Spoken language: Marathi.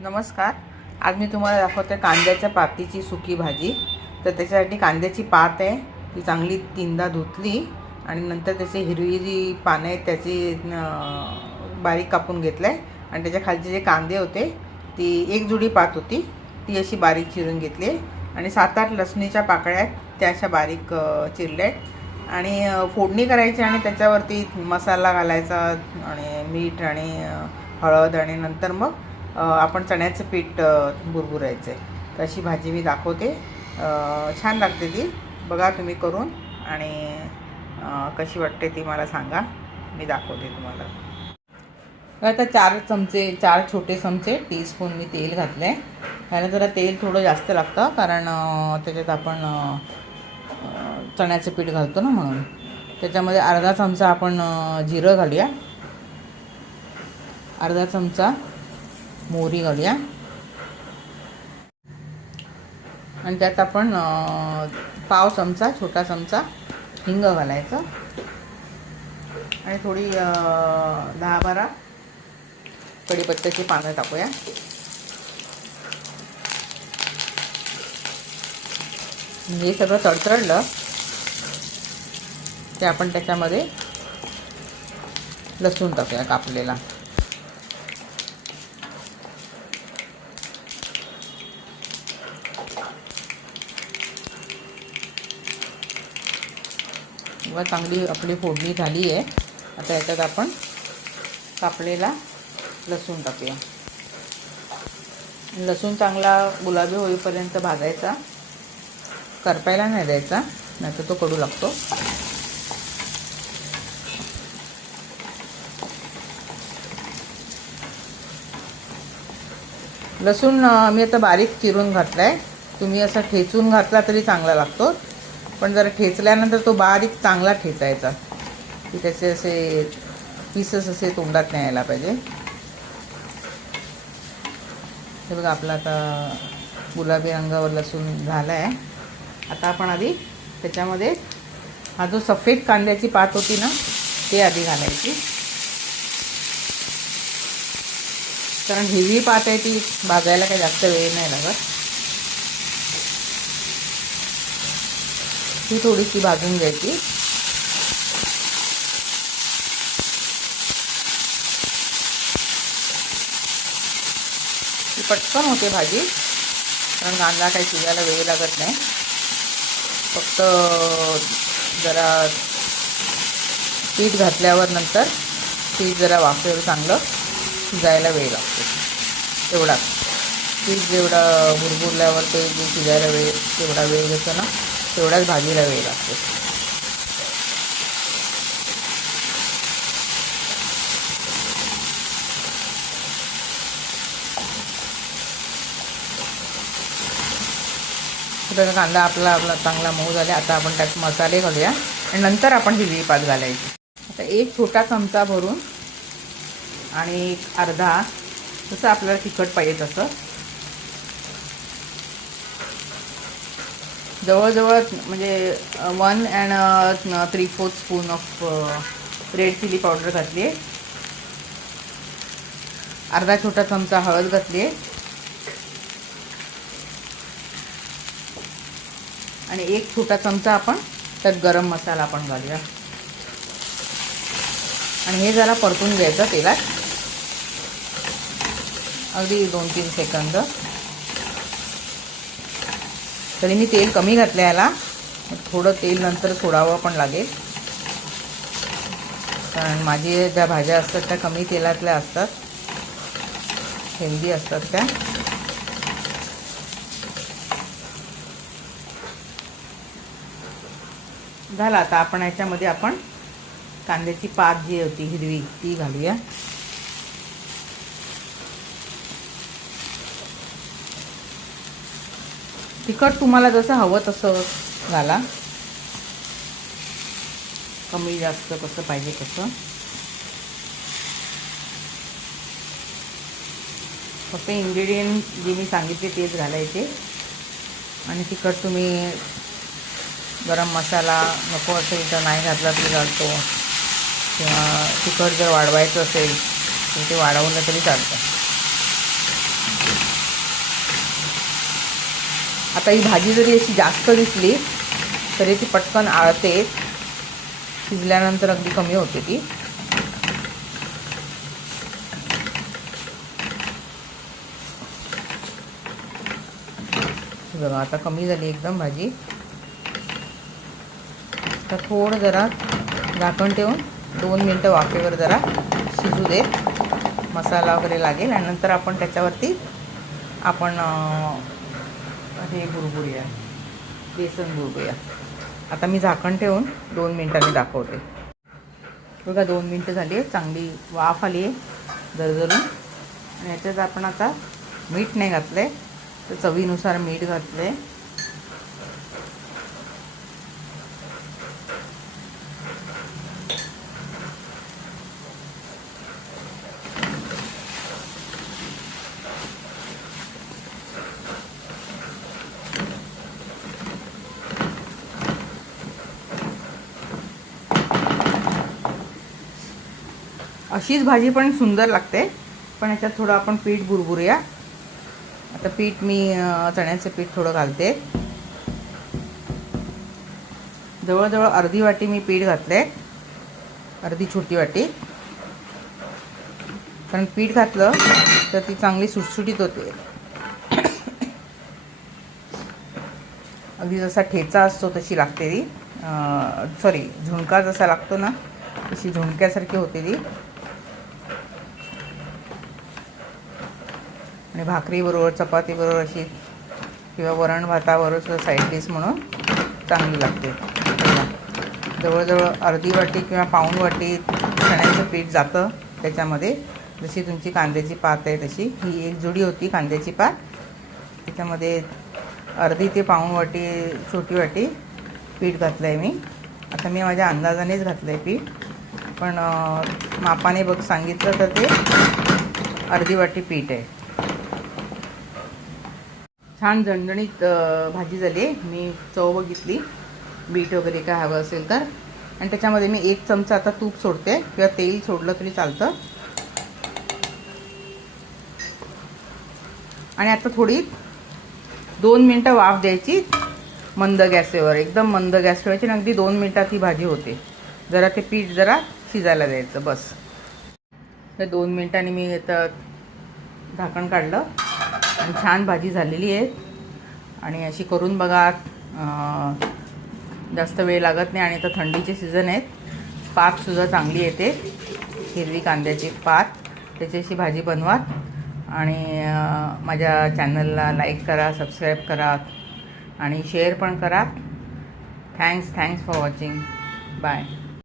नमस्कार. आज मी तुम्हाला दाखवते कांद्याच्या पातीची सुकी भाजी. तर त्याच्यासाठी कांद्याची पात आहे. ती चांगली तीनदा धुतली आणि नंतर त्याची हिरवी जी पानं आहेत त्याची बारीक कापून घेतलं आहे आणि त्याच्या खालचे जे कांदे होते ती एक जुडी पात होती. ती अशी बारीक चिरून घेतली आहे. आणि सात आठ लसणीच्या पाकळ्या आहेत त्या अशा बारीक चिरल्या आहेत. आणि फोडणी करायची आणि त्याच्यावरती मसाला घालायचा आणि मीठ आणि हळद आणि नंतर मग आपण चण्याचं पीठ भुरभुरायचं आहे तर अशी भाजी मी दाखवते. छान लागते ती. बघा तुम्ही करून आणि कशी वाटते ती मला सांगा. मी दाखवते तुम्हाला. आता चार चमचे चार छोटे चमचे टीस्पून मी तेल घातलं आहे ह्याला जरा तेल थोडं जास्त लागतं कारण त्याच्यात आपण चण्याचं पीठ घालतो ना म्हणून. त्याच्यामध्ये अर्धा चमचा आपण जिरं घालूया. अर्धा चमचा मोहरी घालूया. आणि त्यात आपण पाव चमचा छोटा चमचा हिंग घालायचं. आणि थोडी दहा बारा कढीपत्त्याची पानं टाकूया. म्हणजे हे सगळं तडतडलं ते आपण त्याच्यामध्ये लसूण टाकूया कापलेला. किंवा चांगली आपली फोडणी झाली आहे. आता याच्यात आपण कापलेला लसूण टाकूया. लसूण चांगला गुलाबी होईपर्यंत भाजायचा. करपायला नाही द्यायचा नाहीतर तो कडू लागतो. लसूण मी आता बारीक चिरून घातला आहे तुम्ही असं ठेचून घातला तरी चांगला लागतो. पण जरा ठेचल्यानंतर तो बारीक चांगला ठेचायचा. की त्याचे असे पीसेस असे तोंडात न्यायला पाहिजे. हे बघा आपला आता गुलाबी रंगावर लसूण झाला आहे आता आपण आधी त्याच्यामध्ये हा जो सफेद कांद्याची पात होती ना ते आधी घालायची. कारण हिरवी पात आहे ती भाजायला काही जास्त वेळ नाही लागत. ती थोडीशी भाजून घ्यायची. ती पटकन होते भाजी. कारण कांदा काही शिजायला वेळ लागत नाही. फक्त जरा पीठ घातल्यावर नंतर पीठ जरा वाफेवर चांगलं शिजायला वेळ लागतो. तेवढा पीठ जेवढा भुरभुरल्यावर ते जे शिजायला वेळ तेवढा वेळ घेतो ना. तेवढाच भाजीला वेळ लागतो. कांदा आपला आपला चांगला मऊ झाला आता आपण त्यात मसाले घालूया. आणि नंतर आपण हिरवी पात घालायची. आता एक छोटा चमचा भरून आणि एक अर्धा जसं आपल्याला तिखट पाहिजे तसं जवळजवळ म्हणजे one and three fourth spoon of red chili powder घातली आहे अर्धा छोटा चमचा हळद घातली आहे आणि एक छोटा चमचा आपण त्यात गरम मसाला आपण घालूया. आणि हे जरा परतून घ्यायचं तेलात. अगदी दोन तीन सेकंद. तरी मी तेल कमी घातलं याला. थोडं तेल नंतर सोडावं पण लागेल. कारण माझी ज्या भाज्या असतात त्या कमी तेलातल्या असतात. हेल्दी असतात त्या. झाला आता आपण याच्यामध्ये आपण कांद्याची पात जी होती हिरवी ती घालूया. तिखट तुम्हाला जसं हवं तसं घाला. कमी जास्त कसं पाहिजे तसं. फक्त इन्ग्रेडियंट जे मी सांगितले तेच घालायचे. आणि तिखट तुम्ही गरम मसाला नको असेल तर नाही घातला तरी चालतो. किंवा तिखट जर वाढवायचं असेल तर ते वाढवलं तरी चालतं. आता ही भाजी जरी अशी जास्त दिसली तरी ती पटकन आळते. शिजल्यानंतर अगदी कमी होते ती. बघा आता कमी झाली एकदम भाजी. तर थोडं जरा झाकण ठेवून दोन मिनटं वाफेवर जरा शिजू दे. मसाला वगैरे लागेल आणि नंतर आपण त्याच्यावरती आपण हे बुरबुरूया बेसन बुरबुया आता मी झाकण ठेवून दोन मिनटांनी दाखवते. बघा दोन मिनटं झाली चांगली वाफ आली आहे. दरदरून आणि याच्यात आपण आता मीठ नाही घातलं आहे तर चवीनुसार मीठ घातलं आहे अशीच भाजी पण सुंदर लागते. पण याच्यात थोडं आपण पीठ बुरबुरूया. आता पीठ मी चण्याचं पीठ थोडं घालते. जवळजवळ अर्धी वाटी मी पीठ घातले अर्धी छोटी वाटी. कारण पीठ घातलं तर ती चांगली सुटसुटीत होते. अगदी जसा ठेचा असतो तशी लागते ती. सॉरी झुणका जसा लागतो ना तशी झुणक्यासारखी होते ती. आणि भाकरीबरोबर चपातीबरोबर अशी किंवा वरण भाताबरोबर सुद्धा साईड डिश म्हणून चांगली लागते. जवळजवळ अर्धी वाटी किंवा पाऊण वाटी चण्याचं पीठ जातं त्याच्यामध्ये. जशी तुमची कांद्याची पात आहे तशी. ही एक जुडी होती कांद्याची पात. त्याच्यामध्ये अर्धी ते पाऊण वाटी छोटी वाटी पीठ घातलं आहे मी. आता मी माझ्या अंदाजानेच घातलं आहे पीठ. पण मापाने बघ सांगितलं तर ते अर्धी वाटी पीठ आहे. छान झणझणीत भाजी झाली आहे. मी चव बघितली. बीट वगैरे काय हवं असेल तर. आणि त्याच्यामध्ये मी एक चमचा आता तूप सोडते. किंवा तेल सोडलं तरी चालतं. आणि आता थोडी दोन मिनटं वाफ द्यायची. मंद गॅसवर. एकदम मंद गॅस ठेवायची आणि अगदी दोन मिनटात ही भाजी होते. जरा ते पीठ जरा शिजायला द्यायचं. बस. तर दोन मिनटांनी मी आता झाकण काढलं. आणि छान भाजी झालेली आहे. आणि अशी करून बघा जास्त वेळ लागत नाही आणि आता थंडीचे सीझन आहेत. पातसुद्धा चांगली येते. हिरवी कांद्याची पात. त्याच्याशी भाजी बनवा. आणि माझ्या चॅनलला लाईक करा सबस्क्राईब करा. आणि शेअर पण करा. Thanks thanks for watching. Bye.